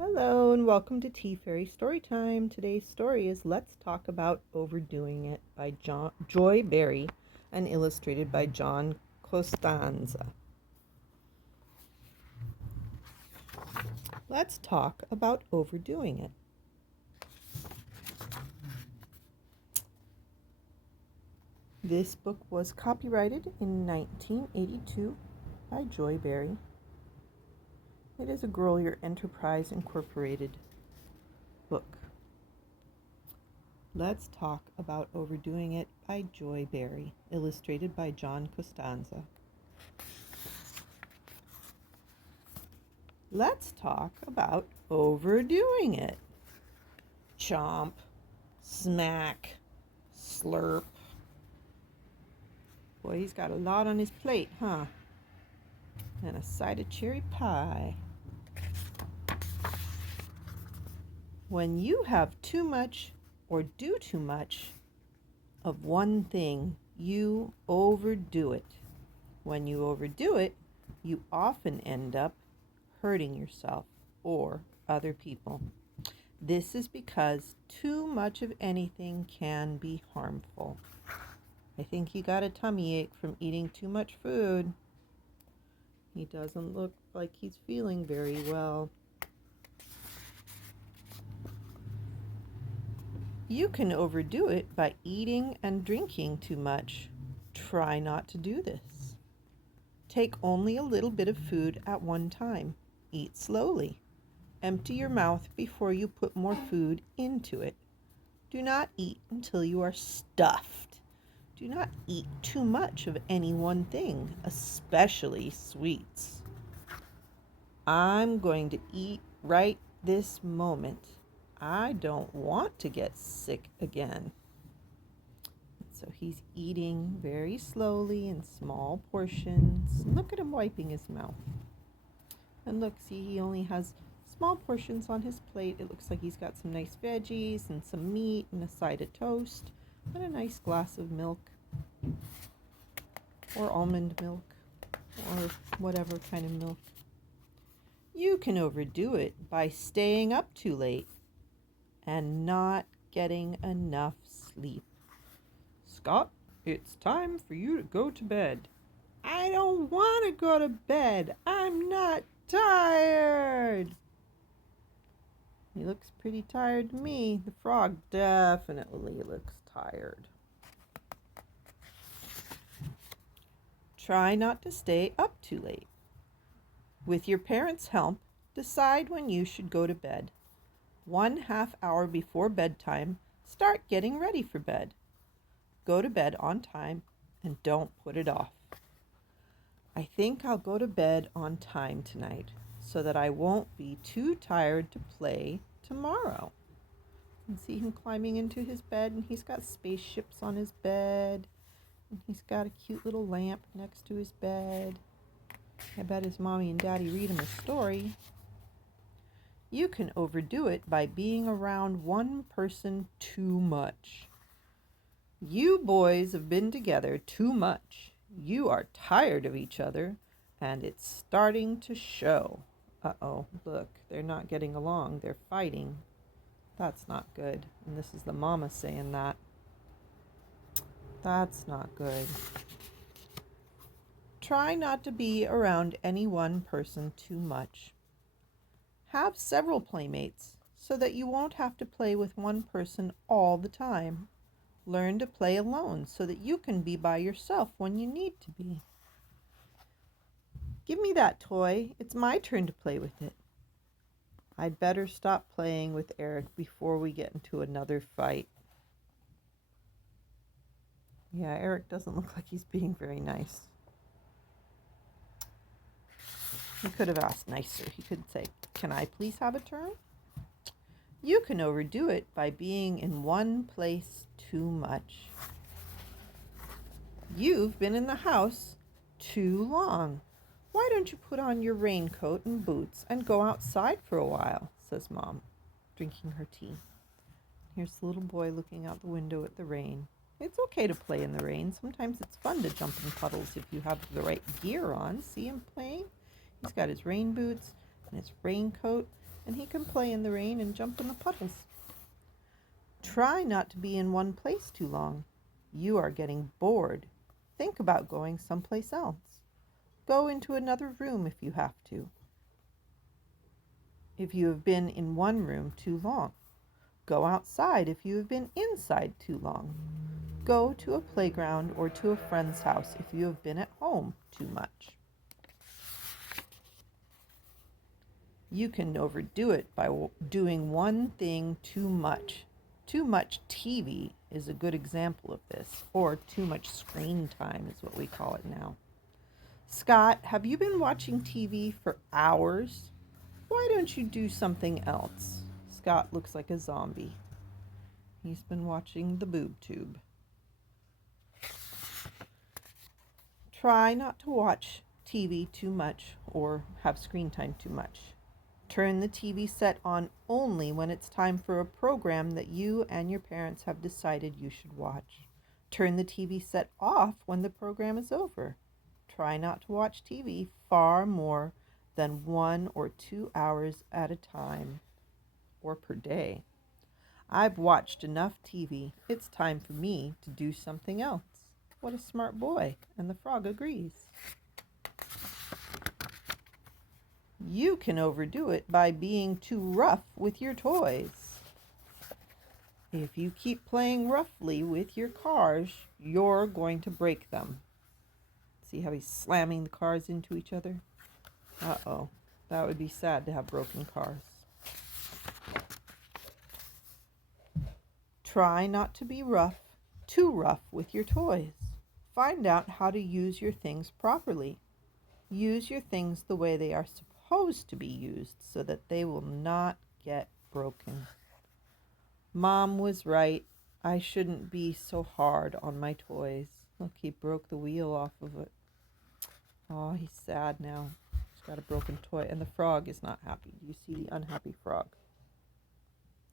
Hello and welcome to TeaFairy Storytime. Today's story is Let's Talk About Overdoing It by Joy Berry and illustrated by John Costanza. Let's talk about overdoing it. This book was copyrighted in 1982 by Joy Berry. It is a Grolier Enterprise Incorporated book. Let's Talk About Overdoing It by Joy Berry, illustrated by John Costanza. Let's talk about overdoing it. Chomp, smack, slurp. Boy, he's got a lot on his plate, huh? And a side of cherry pie. When you have too much or do too much of one thing, you overdo it. When you overdo it, you often end up hurting yourself or other people. This is because too much of anything can be harmful. I think he got a tummy ache from eating too much food. He doesn't look like he's feeling very well. You can overdo it by eating and drinking too much. Try not to do this. Take only a little bit of food at one time. Eat slowly. Empty your mouth before you put more food into it. Do not eat until you are stuffed. Do not eat too much of any one thing, especially sweets. I'm going to eat right this moment. I don't want to get sick again. So he's eating very slowly in small portions. Look at him wiping his mouth. And look, see, he only has small portions on his plate. It looks like he's got some nice veggies and some meat and a side of toast and a nice glass of milk or almond milk or whatever kind of milk. You can overdo it by staying up too late and not getting enough sleep. Scott, it's time for you to go to bed. I don't want to go to bed. I'm not tired. He looks pretty tired to me. The frog definitely looks tired. Try not to stay up too late. With your parents' help, decide when you should go to bed. 1/2 hour before bedtime, start getting ready for bed. Go to bed on time and don't put it off. I think I'll go to bed on time tonight so that I won't be too tired to play tomorrow. You can see him climbing into his bed, and he's got spaceships on his bed, and he's got a cute little lamp next to his bed. I bet his mommy and daddy read him a story. You can overdo it by being around one person too much. You boys have been together too much. You are tired of each other, and it's starting to show. Uh-oh, look, they're not getting along. They're fighting. That's not good. And this is the mama saying that. That's not good. Try not to be around any one person too much. Have several playmates so that you won't have to play with one person all the time. Learn to play alone so that you can be by yourself when you need to be. Give me that toy. It's my turn to play with it. I'd better stop playing with Eric before we get into another fight. Yeah, Eric doesn't look like he's being very nice. He could have asked nicer. He could say, "Can I please have a turn?" You can overdo it by being in one place too much. You've been in the house too long. Why don't you put on your raincoat and boots and go outside for a while, says Mom, drinking her tea. Here's the little boy looking out the window at the rain. It's okay to play in the rain. Sometimes it's fun to jump in puddles if you have the right gear on. See him playing? He's got his rain boots and his raincoat, and he can play in the rain and jump in the puddles. Try not to be in one place too long. You are getting bored. Think about going someplace else. Go into another room if you have to. If you have been in one room too long. Go outside if you have been inside too long. Go to a playground or to a friend's house if you have been at home too much. You can overdo it by doing one thing too much. Too much TV is a good example of this, or too much screen time is what we call it now. Scott, have you been watching TV for hours? Why don't you do something else? Scott looks like a zombie. He's been watching the boob tube. Try not to watch TV too much or have screen time too much. Turn the TV set on only when it's time for a program that you and your parents have decided you should watch. Turn the TV set off when the program is over. Try not to watch TV far more than 1 or 2 hours at a time or per day. I've watched enough TV. It's time for me to do something else. What a smart boy. And the frog agrees. You can overdo it by being too rough with your toys. If you keep playing roughly with your cars, you're going to break them. See how he's slamming the cars into each other? Uh-oh, that would be sad to have broken cars. Try not to be too rough with your toys. Find out how to use your things properly. Use your things the way they are supposed to be used so that they will not get broken. Mom was right. I shouldn't be so hard on my toys. Look, he broke the wheel off of it. Oh, he's sad now. He's got a broken toy, and the frog is not happy. You see the unhappy frog.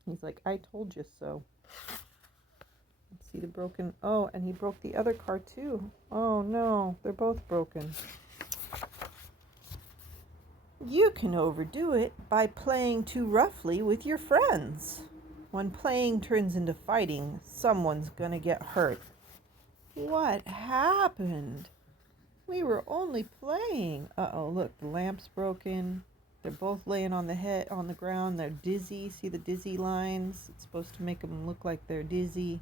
He's like, I told you so. See the broken... Oh, and he broke the other car too. Oh no, they're both broken. You can overdo it by playing too roughly with your friends. When playing turns into fighting, someone's gonna get hurt. What happened? We were only playing. Uh-oh, look, the lamp's broken. They're both laying on the ground. They're dizzy. See the dizzy lines? It's supposed to make them look like they're dizzy.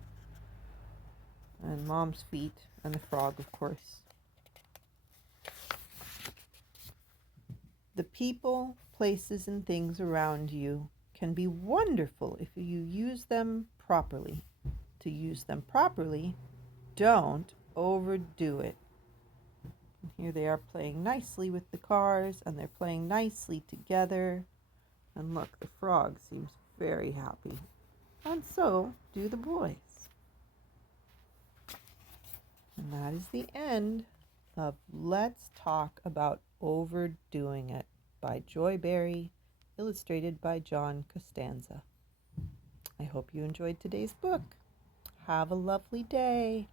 And Mom's feet, and the frog, of course. The people, places, and things around you can be wonderful if you use them properly. To use them properly, don't overdo it. And here they are playing nicely with the cars, and they're playing nicely together. And look, the frog seems very happy. And so do the boys. And that is the end of Let's Talk About Overdoing It by Joy Berry, illustrated by John Costanza. I hope you enjoyed today's book. Have a lovely day.